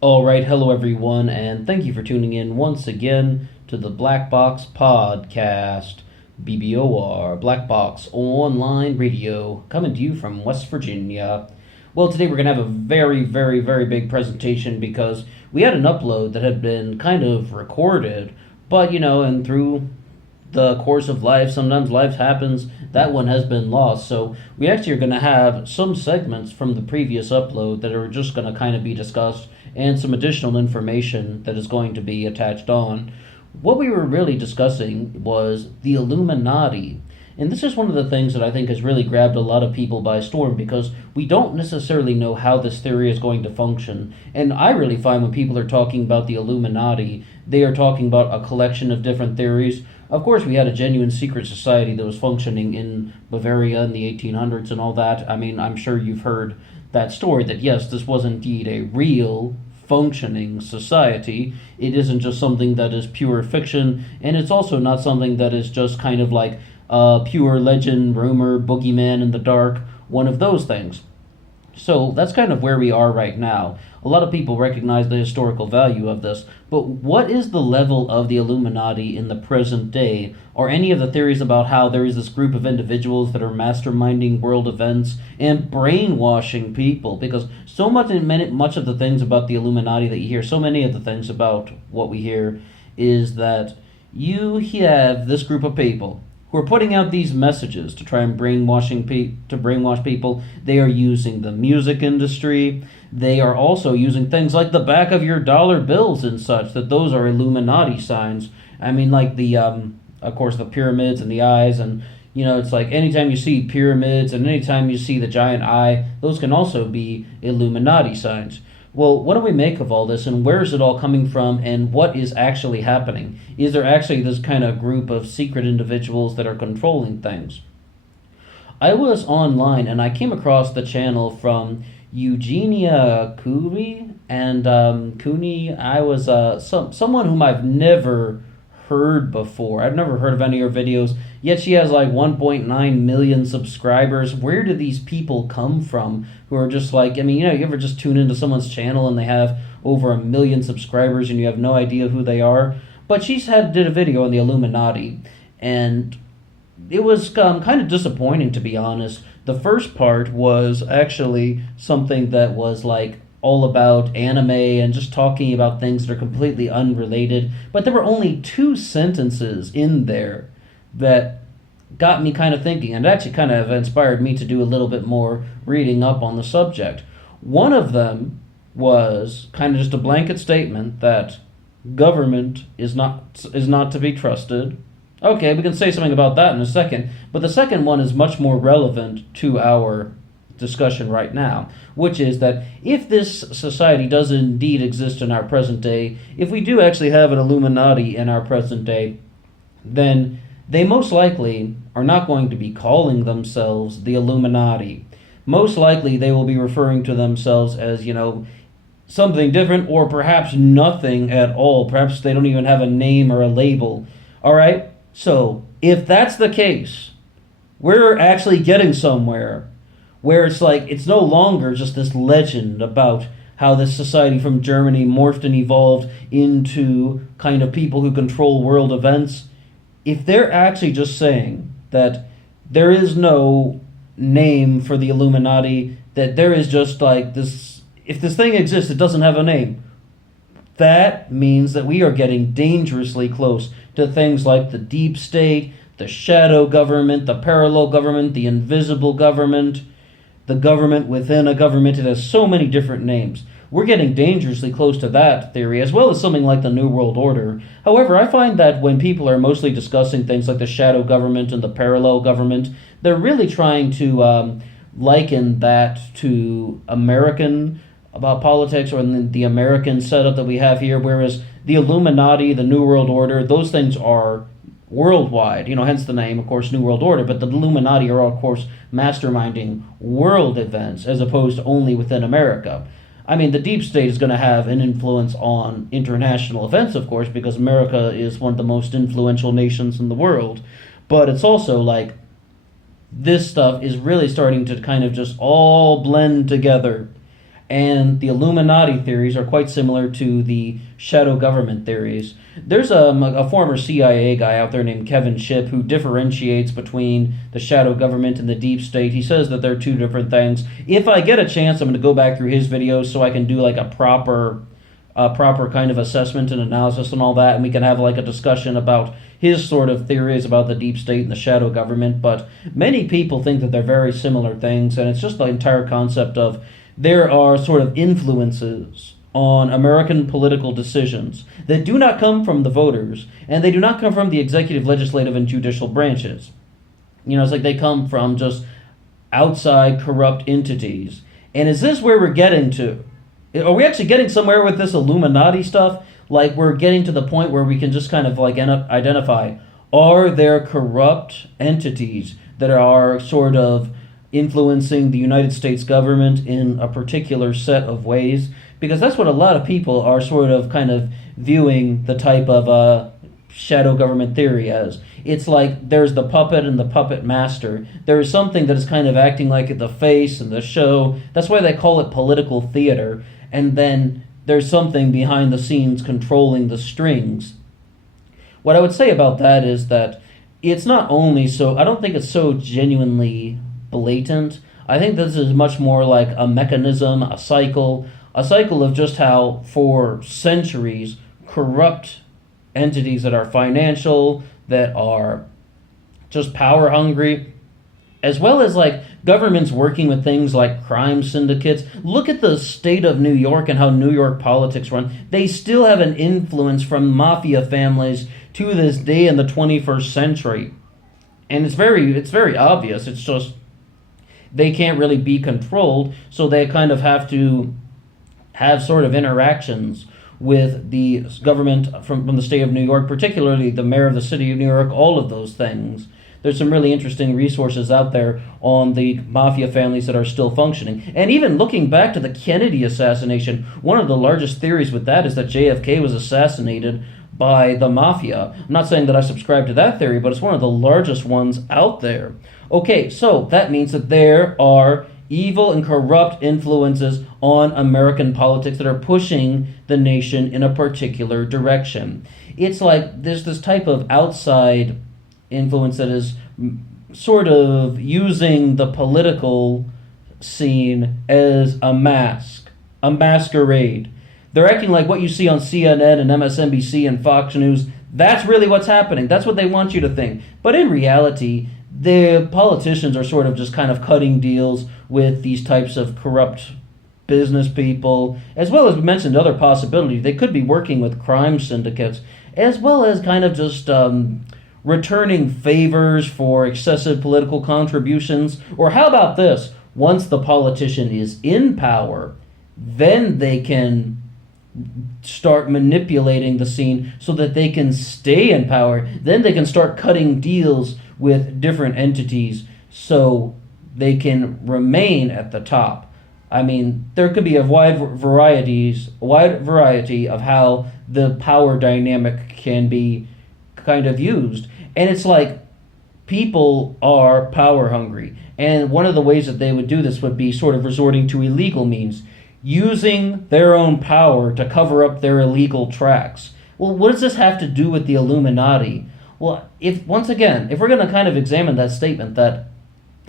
All right, hello everyone, and thank you for tuning in once again to the Black Box Podcast, BBOR, Black Box Online Radio, coming to you from West Virginia. Well, today we're going to have a very, very, very big presentation because we had an upload that had been kind of recorded, but and through the course of life, sometimes life happens, that one has been lost. So we actually are going to have some segments from the previous upload that are just going to kind of be discussed and some additional information that is going to be attached on. What we were really discussing was the Illuminati. And this is one of the things that I think has really grabbed a lot of people by storm because we don't necessarily know how this theory is going to function. And I really find when people are talking about the Illuminati, they are talking about a collection of different theories. Of course, we had a genuine secret society that was functioning in Bavaria in the 1800s and all that. I mean, I'm sure you've heard that story that yes, this was indeed a real functioning society. It isn't just something that is pure fiction, and it's also not something that is just kind of like pure legend, rumor, boogeyman in the dark, one of those things. So that's kind of where we are right now. A lot of people recognize the historical value of this, but what is the level of the Illuminati in the present day? Or any of the theories about how there is this group of individuals that are masterminding world events and brainwashing people? Because so much of the things about the Illuminati that you hear, so many of the things about what we hear, is that you have this group of people who are putting out these messages to try and brainwash people. They are using the music industry. They are also using things like the back of your dollar bills and such. That those are Illuminati signs. I mean, like of course, the pyramids and the eyes, and it's like anytime you see pyramids and anytime you see the giant eye, those can also be Illuminati signs. Well, what do we make of all this, and where is it all coming from, and what is actually happening? Is there actually this kind of group of secret individuals that are controlling things? I was online and I came across the channel from Eugenia Cooney and Cooney. I was someone whom I've never heard before. I've never heard of any of her videos. Yet she has like 1.9 million subscribers. Where do these people come from who are just like, I mean, you ever just tune into someone's channel and they have over 1 million subscribers and you have no idea who they are? But did a video on the Illuminati, and it was kind of disappointing, to be honest. The first part was actually something that was like all about anime and just talking about things that are completely unrelated. But there were only two sentences in there that got me kind of thinking, and it actually kind of inspired me to do a little bit more reading up on the subject. One of them was kind of just a blanket statement that government is not to be trusted. Okay, we can say something about that in a second, but the second one is much more relevant to our discussion right now, which is that if this society does indeed exist in our present day, if we do actually have an Illuminati in our present day, then they most likely are not going to be calling themselves the Illuminati. Most likely they will be referring to themselves as, something different, or perhaps nothing at all. Perhaps they don't even have a name or a label. All right? So, if that's the case, we're actually getting somewhere where it's like it's no longer just this legend about how this society from Germany morphed and evolved into kind of people who control world events. If they're actually just saying that there is no name for the Illuminati, that there is just like this, if this thing exists, it doesn't have a name, that means that we are getting dangerously close to things like the deep state, the shadow government, the parallel government, the invisible government, the government within a government. It has so many different names. We're getting dangerously close to that theory, as well as something like the New World Order. However, I find that when people are mostly discussing things like the shadow government and the parallel government, they're really trying to liken that to American about politics, or the American setup that we have here, whereas the Illuminati, the New World Order, those things are worldwide, hence the name, of course, New World Order, but the Illuminati are, of course, masterminding world events as opposed to only within America. I mean, the deep state is going to have an influence on international events, of course, because America is one of the most influential nations in the world, but it's also like this stuff is really starting to kind of just all blend together. And the Illuminati theories are quite similar to the shadow government theories. There's a former CIA guy out there named Kevin Shipp who differentiates between the shadow government and the deep state. He says that they're two different things. If I get a chance, I'm going to go back through his videos so I can do like a proper kind of assessment and analysis and all that, and we can have like a discussion about his sort of theories about the deep state and the shadow government. But many people think that they're very similar things, and it's just the entire concept of there are sort of influences on American political decisions that do not come from the voters, and they do not come from the executive, legislative, and judicial branches. It's like they come from just outside corrupt entities. And is this where we're getting to? Are we actually getting somewhere with this Illuminati stuff? Like, we're getting to the point where we can just kind of like identify, are there corrupt entities that are sort of influencing the United States government in a particular set of ways? Because that's what a lot of people are sort of kind of viewing the type of shadow government theory as. It's like there's the puppet and the puppet master. There is something that is kind of acting like the face and the show. That's why they call it political theater. And then there's something behind the scenes controlling the strings. What I would say about that is that it's not only so, I don't think it's so genuinely blatant. I think this is much more like a mechanism, a cycle of just how for centuries corrupt entities that are financial, that are just power hungry, as well as like governments working with things like crime syndicates. Look at the state of New York and how New York politics run. They still have an influence from mafia families to this day in the 21st century. And it's very obvious. It's just they can't really be controlled, so they kind of have to have sort of interactions with the government from the state of New York, particularly the mayor of the city of New York, all of those things. There's some really interesting resources out there on the mafia families that are still functioning. And even looking back to the Kennedy assassination, one of the largest theories with that is that JFK was assassinated by the mafia. I'm not saying that I subscribe to that theory, but it's one of the largest ones out there. Okay, so that means that there are evil and corrupt influences on American politics that are pushing the nation in a particular direction. It's like there's this type of outside influence that is sort of using the political scene as a mask, a masquerade. They're acting like what you see on CNN and MSNBC and Fox News. That's really what's happening. That's what they want you to think. But in reality, the politicians are sort of just kind of cutting deals with these types of corrupt business people, as well as we mentioned other possibilities. They could be working with crime syndicates, as well as kind of just returning favors for excessive political contributions. Or how about this? Once the politician is in power, then they can start manipulating the scene so that they can stay in power. Then they can start cutting deals with different entities so they can remain at the top. I mean, there could be a wide variety of how the power dynamic can be kind of used. And it's like people are power hungry. And one of the ways that they would do this would be sort of resorting to illegal means, using their own power to cover up their illegal tracks. Well, what does this have to do with the Illuminati? Well, if we're going to kind of examine that statement that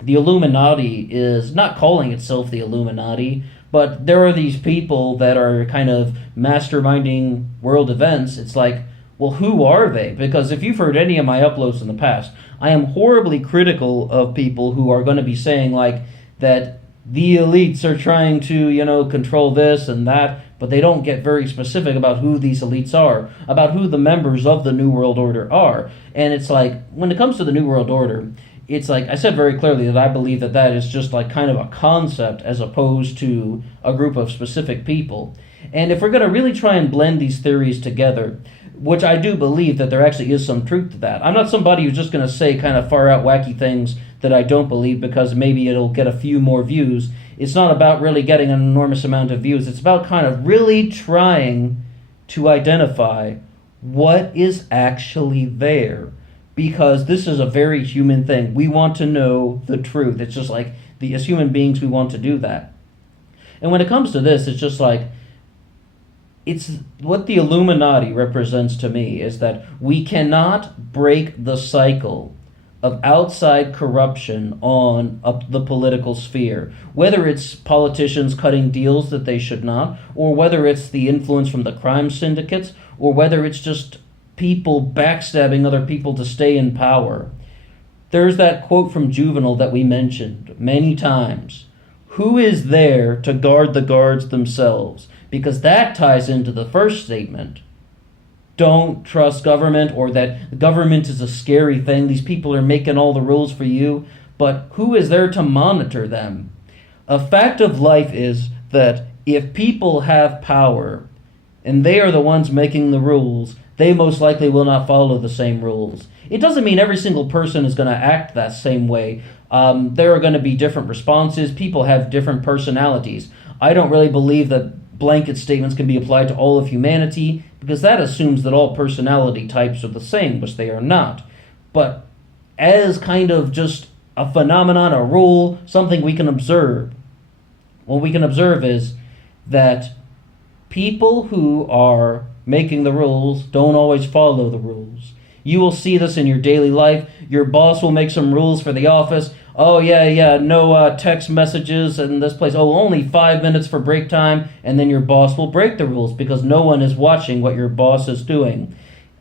the Illuminati is not calling itself the Illuminati, but there are these people that are kind of masterminding world events, it's like, well, who are they? Because if you've heard any of my uploads in the past, I am horribly critical of people who are going to be saying like that the elites are trying to, control this and that, but they don't get very specific about who these elites are, about who the members of the New World Order are. And it's like, when it comes to the New World Order, it's like, I said very clearly that I believe that that is just like kind of a concept as opposed to a group of specific people. And if we're going to really try and blend these theories together, which I do believe that there actually is some truth to that. I'm not somebody who's just going to say kind of far out wacky things that I don't believe because maybe it'll get a few more views. It's not about really getting an enormous amount of views. It's about kind of really trying to identify what is actually there, because this is a very human thing. We want to know the truth. It's just like as human beings, we want to do that. And when it comes to this, it's just like, it's what the Illuminati represents to me is that we cannot break the cycle of outside corruption on up the political sphere, whether it's politicians cutting deals that they should not, or whether it's the influence from the crime syndicates, or whether it's just people backstabbing other people to stay in power. There's that quote from Juvenal that we mentioned many times. Who is there to guard the guards themselves? Because that ties into the first statement. Don't trust government, or that government is a scary thing. These people are making all the rules for you. But who is there to monitor them? A fact of life is that if people have power and they are the ones making the rules, they most likely will not follow the same rules. It doesn't mean every single person is going to act that same way. There are going to be different responses. People have different personalities. I don't really believe that blanket statements can be applied to all of humanity, because that assumes that all personality types are the same, which they are not. But as kind of just a phenomenon, a rule, something we can observe, what we can observe is that people who are making the rules don't always follow the rules. You will see this in your daily life. Your boss will make some rules for the office. Oh, yeah, no text messages in this place. Oh, only 5 minutes for break time. And then your boss will break the rules because no one is watching what your boss is doing.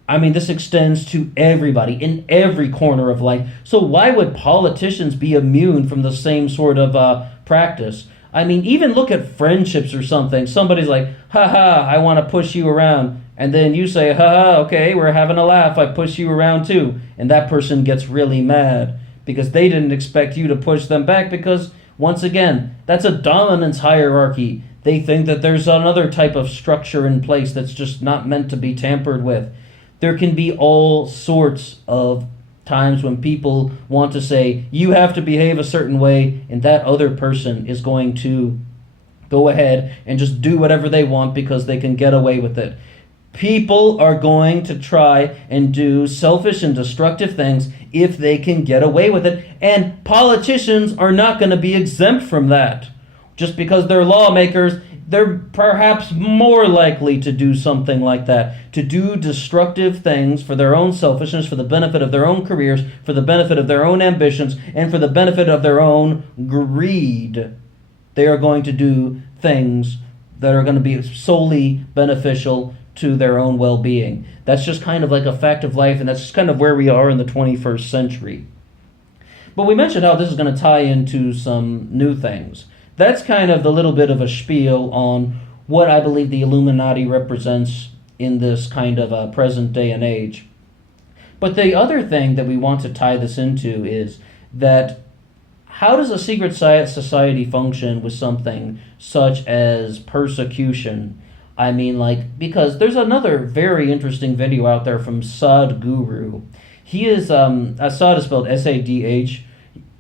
I mean, this extends to everybody in every corner of life. So why would politicians be immune from the same sort of practice? I mean, even look at friendships or something. Somebody's like, haha, I want to push you around. And then you say, haha, okay, we're having a laugh. I push you around too. And that person gets really mad because they didn't expect you to push them back, because, once again, that's a dominance hierarchy. They think that there's another type of structure in place that's just not meant to be tampered with. There can be all sorts of times when people want to say, you have to behave a certain way, and that other person is going to go ahead and just do whatever they want because they can get away with it. People are going to try and do selfish and destructive things if they can get away with it, and politicians are not going to be exempt from that. Just because they're lawmakers, they're perhaps more likely to do something like that, to do destructive things for their own selfishness, for the benefit of their own careers, for the benefit of their own ambitions, and for the benefit of their own greed. They are going to do things that are going to be solely beneficial to their own well-being. That's just kind of like a fact of life, and that's just kind of where we are in the 21st century. But we mentioned how this is going to tie into some new things. That's kind of the little bit of a spiel on what I believe the Illuminati represents in this kind of a present day and age. But the other thing that we want to tie this into is that how does a secret society function with something such as persecution? I mean, because there's another very interesting video out there from Sadhguru. He is, Sad is spelled S-A-D-H.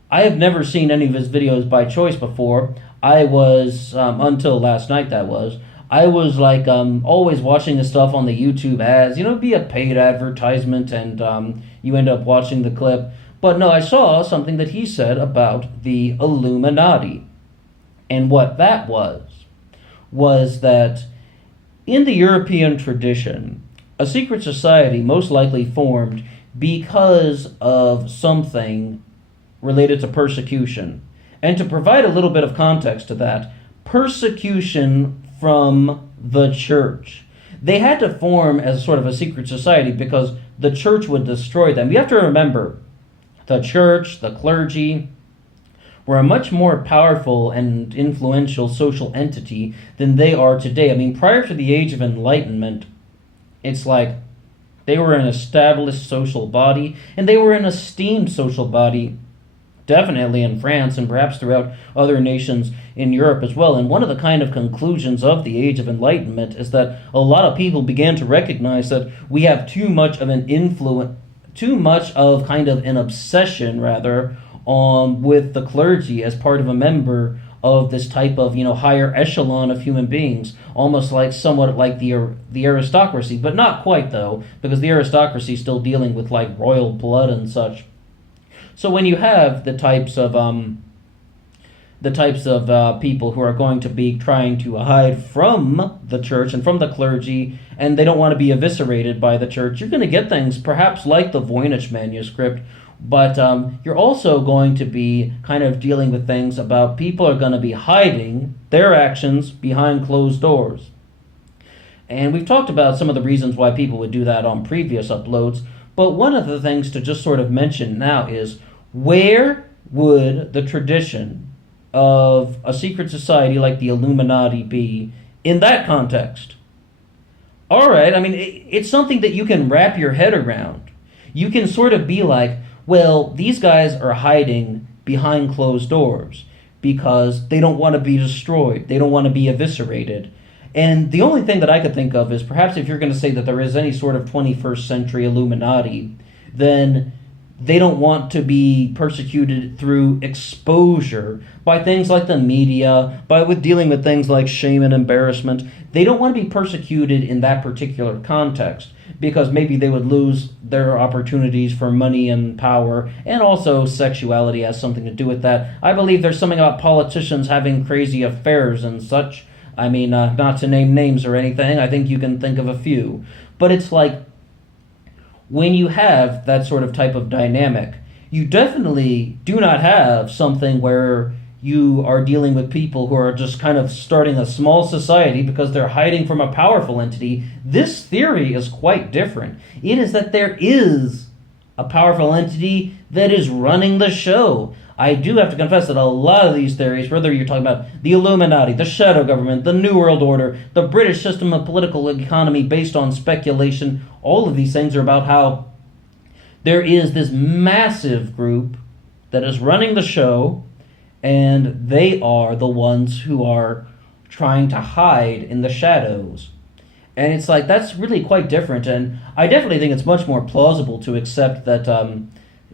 I have never seen any of his videos by choice before. I was, until last night I was always watching the stuff on the YouTube ads. It'd be a paid advertisement and you end up watching the clip. But no, I saw something that he said about the Illuminati. And what that was that in the European tradition, a secret society most likely formed because of something related to persecution. And to provide a little bit of context to that, persecution from the church. They had to form as sort of a secret society because the church would destroy them. You have to remember, the church, the clergy, were a much more powerful and influential social entity than they are today. I mean, prior to the Age of Enlightenment, it's like they were an established social body, and they were an esteemed social body, definitely in France and perhaps throughout other nations in Europe as well. And one of the kind of conclusions of the Age of Enlightenment is that a lot of people began to recognize that we have too much of kind of an obsession, rather, with the clergy as part of a member of this type of, higher echelon of human beings, almost somewhat like the aristocracy, but not quite though, because the aristocracy is still dealing with royal blood and such. So when you have the types of the types of people who are going to be trying to hide from the church and from the clergy, and they don't want to be eviscerated by the church. You're going to get things perhaps like the Voynich manuscript, but you're also going to be kind of dealing with things about people are going to be hiding their actions behind closed doors. And we've talked about some of the reasons why people would do that on previous uploads, but one of the things to just sort of mention now is, where would the tradition of a secret society like the Illuminati be in that context? All right, I mean, it's something that you can wrap your head around. You can sort of be like, well, these guys are hiding behind closed doors because they don't want to be destroyed. They don't want to be eviscerated. And the only thing that I could think of is perhaps if you're going to say that there is any sort of 21st century Illuminati, then they don't want to be persecuted through exposure by things like the media, with dealing with things like shame and embarrassment. They don't want to be persecuted in that particular context because maybe they would lose their opportunities for money and power, and also sexuality has something to do with that. I believe there's something about politicians having crazy affairs and such. I mean, not to name names or anything, I think you can think of a few. But it's like, when you have that sort of type of dynamic, you definitely do not have something where you are dealing with people who are just kind of starting a small society because they're hiding from a powerful entity. This theory is quite different. It is that there is a powerful entity that is running the show. I do have to confess that a lot of these theories, whether you're talking about the Illuminati, the shadow government, the New World Order, the British system of political economy based on speculation, all of these things are about how there is this massive group that is running the show, and they are the ones who are trying to hide in the shadows. And it's like, that's really quite different, and I definitely think it's much more plausible to accept that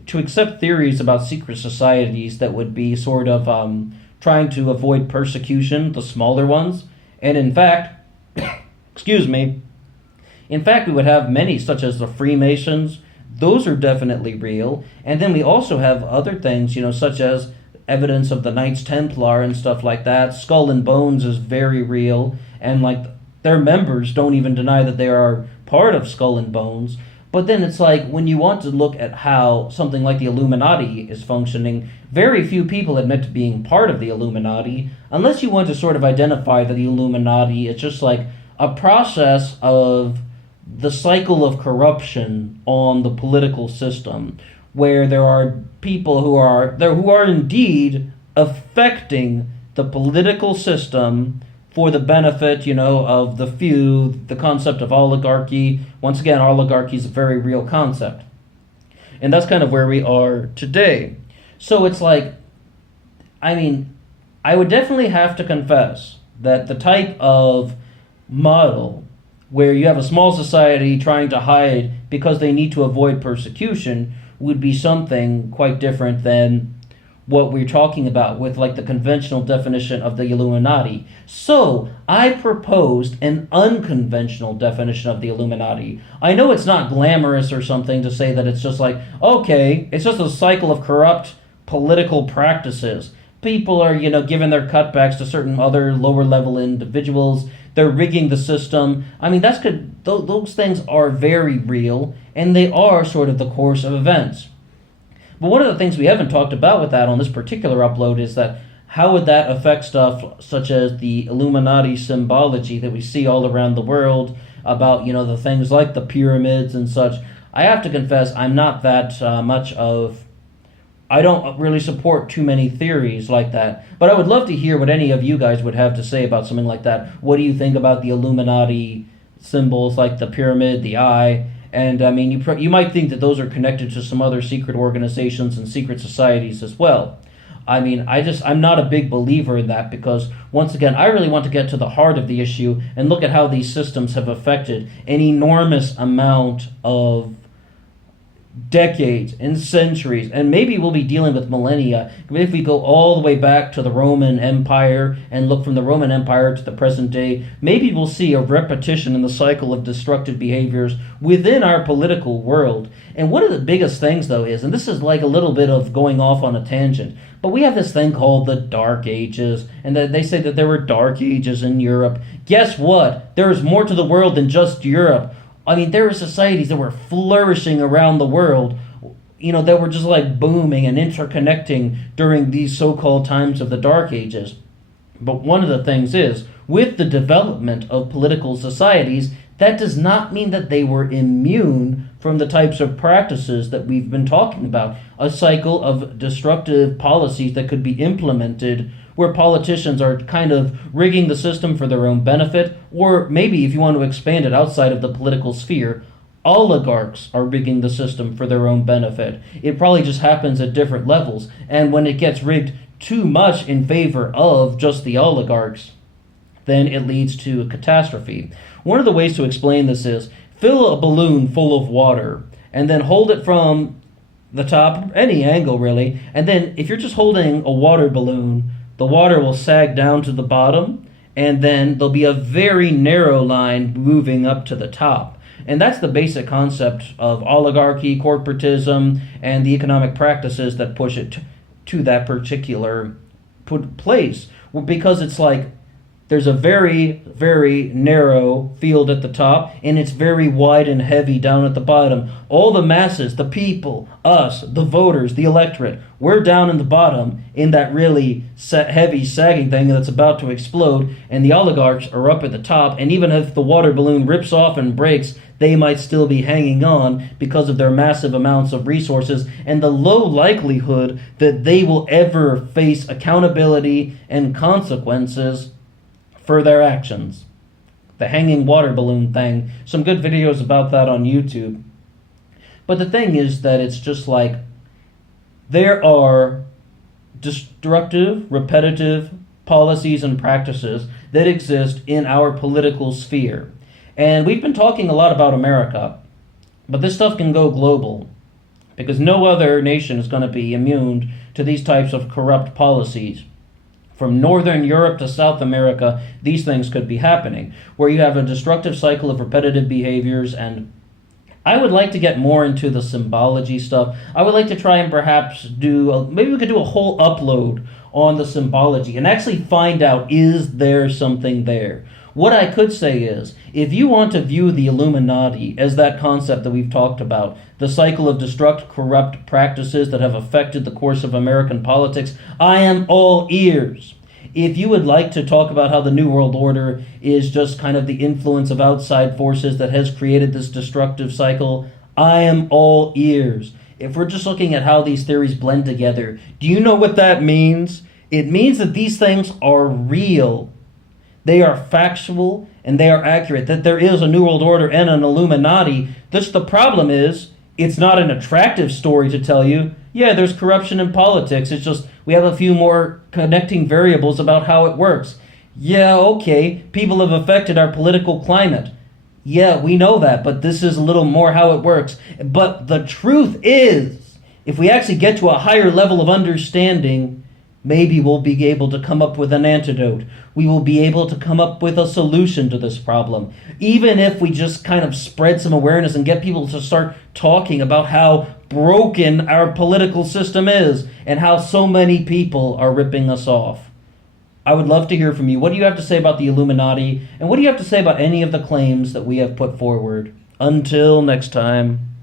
to accept theories about secret societies that would be sort of trying to avoid persecution, the smaller ones. And in fact, excuse me, in fact, we would have many, such as the Freemasons. Those are definitely real. And then we also have other things, such as evidence of the Knights Templar and stuff like that. Skull and Bones is very real. And like, their members don't even deny that they are part of Skull and Bones. But then it's like, when you want to look at how something like the Illuminati is functioning, very few people admit to being part of the Illuminati, unless you want to sort of identify that the Illuminati is just like a process of the cycle of corruption on the political system, where there are people who are indeed affecting the political system for the benefit, of the few, the concept of oligarchy. Once again, oligarchy is a very real concept. And that's kind of where we are today. So it's like, I would definitely have to confess that the type of model where you have a small society trying to hide because they need to avoid persecution would be something quite different than what we're talking about with like the conventional definition of the Illuminati. So I proposed an unconventional definition of the Illuminati. I know it's not glamorous or something to say that it's just like, okay, it's just a cycle of corrupt political practices. People are, giving their cutbacks to certain other lower level individuals. They're rigging the system. Those things are very real, and they are sort of the course of events. But one of the things we haven't talked about with that on this particular upload is that how would that affect stuff such as the Illuminati symbology that we see all around the world about, the things like the pyramids and such. I have to confess, I'm not that I don't really support too many theories like that. But I would love to hear what any of you guys would have to say about something like that. What do you think about the Illuminati symbols like the pyramid, the eye? And you might think that those are connected to some other secret organizations and secret societies as well. I'm not a big believer in that because, once again, I really want to get to the heart of the issue and look at how these systems have affected an enormous amount of decades and centuries, and maybe we'll be dealing with millennia if we go all the way back to the Roman Empire and look from the Roman Empire to the present day. Maybe we'll see a repetition in the cycle of destructive behaviors within our political world. And one of the biggest things, though, is, and this is like a little bit of going off on a tangent, But we have this thing called the Dark Ages, and they say that there were Dark Ages in Europe. Guess what? There is more to the world than just Europe. I mean, there were societies that were flourishing around the world, that were just like booming and interconnecting during these so-called times of the Dark Ages. But one of the things is, with the development of political societies, that does not mean that they were immune from the types of practices that we've been talking about. A cycle of destructive policies that could be implemented where politicians are kind of rigging the system for their own benefit, or maybe if you want to expand it outside of the political sphere, oligarchs are rigging the system for their own benefit. It probably just happens at different levels, and when it gets rigged too much in favor of just the oligarchs, then it leads to a catastrophe. One of the ways to explain this is fill a balloon full of water and then hold it from the top, any angle really, and then if you're just holding a water balloon, the water will sag down to the bottom, and then there'll be a very narrow line moving up to the top. And that's the basic concept of oligarchy, corporatism, and the economic practices that push it to that particular place. Because it's like there's a very, very narrow field at the top, and it's very wide and heavy down at the bottom. All the masses, the people, us, the voters, the electorate, we're down in the bottom in that really heavy sagging thing that's about to explode, and the oligarchs are up at the top, and even if the water balloon rips off and breaks, they might still be hanging on because of their massive amounts of resources and the low likelihood that they will ever face accountability and consequences for their actions. The hanging water balloon thing. Some good videos about that on YouTube. But the thing is that it's just like there are destructive, repetitive policies and practices that exist in our political sphere. And we've been talking a lot about America, but this stuff can go global because no other nation is going to be immune to these types of corrupt policies. From Northern Europe to South America, these things could be happening, where you have a destructive cycle of repetitive behaviors. And I would like to get more into the symbology stuff. I would like to try and perhaps maybe we could do a whole upload on the symbology and actually find out, is there something there? What I could say is, if you want to view the Illuminati as that concept that we've talked about, the cycle of destructive, corrupt practices that have affected the course of American politics, I am all ears. If you would like to talk about how the New World Order is just kind of the influence of outside forces that has created this destructive cycle, I am all ears. If we're just looking at how these theories blend together, do you know what that means? It means that these things are real. They are factual and they are accurate, that there is a New World Order and an Illuminati. Just the problem is, it's not an attractive story to tell you. Yeah, there's corruption in politics. It's just we have a few more connecting variables about how it works. Yeah, okay, people have affected our political climate. Yeah, we know that, but this is a little more how it works. But the truth is, if we actually get to a higher level of understanding, maybe we'll be able to come up with an antidote. We will be able to come up with a solution to this problem. Even if we just kind of spread some awareness and get people to start talking about how broken our political system is and how so many people are ripping us off. I would love to hear from you. What do you have to say about the Illuminati? And what do you have to say about any of the claims that we have put forward? Until next time.